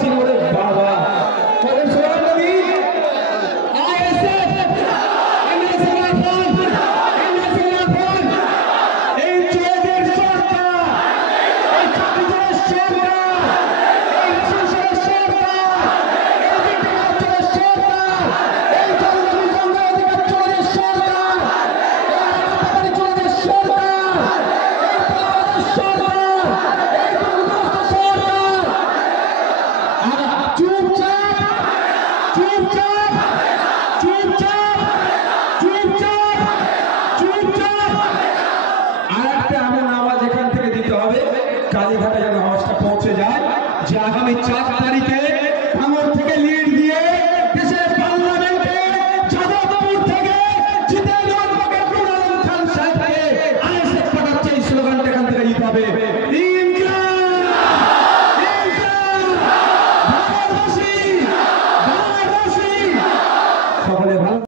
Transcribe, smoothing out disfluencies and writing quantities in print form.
পাচ্ছি না ওরে বাবা ওরে সোনার নদী আইএসএফ ইন্ডিয়ান এই চোরের সরকার এই চাকরির সরকার এই রাশিয়ার সরকার এই বিক্রমের সরকার এই জনগণের অধিকার চোরের সরকার এই চোরের সরকার এই পাওয়ারের সরকার এই দুর্নীতিগ্রস্ত সরকার চুপচাপ চুপচাপ চুপচাপ চুপচাপ চুপচাপ আর একটা এমন আওয়াজ এখান থেকে দিতে হবে কালীঘাটে যেন আওয়াজটা পৌঁছে যায় যে আগামী 4 তারিখে ভাঙড় থেকে লিড দিয়ে দেশের পার্লামেন্টে যাদবপুর থেকে জিতেন্দ্র নুরুল আলম খান সাহেবকে আইএসএফ পাঠাচ্ছে এই স্লোগানটা এখান থেকে দিতে হবে সকলে